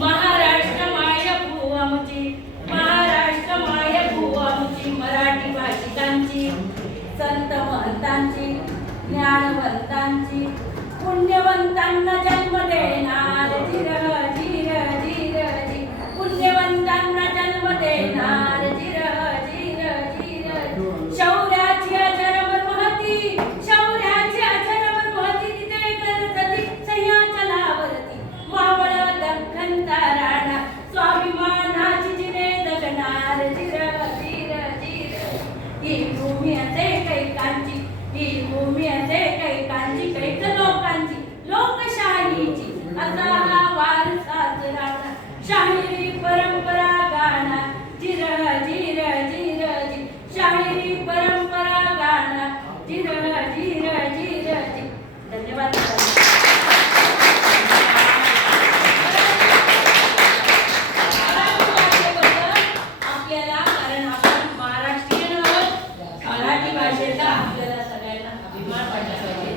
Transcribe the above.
महाराष्ट्र माय भूआमची, महाराष्ट्र माय भूआमची, मराठी भाषिकांची, संत महंतांची, ज्ञानवंतांची, पुण्यवंतांना जन्म देणार जिर जिर जिर जिर, पुण्यवंतांना जन्म देणार जिर जिर जिर, शौर्याची अजरामर महती, शौर्याची अजरामर महती, तिथे करतती सह्याचलावरती मावळ दख्खनचा राणा, स्वाभिमानाची जिने जगणार जिर जिर जिर, ही भूमी असे कैकांची, ही भूमी असे कैकांची, कैक लोकांची, लोकशाहीची, असा हा वारसाच राहणार, शाहिरी परंपरा गाणार जिर जिर जिर जिर, शाहिरी परंपरा गाणार जिर जिर जिर जिर. धन्यवाद. आपल्याला कारण आपण महाराष्ट्रीयन आहोत, मराठी भाषेचा आपल्याला सगळ्यांना अभिमान वाटला पाहिजे.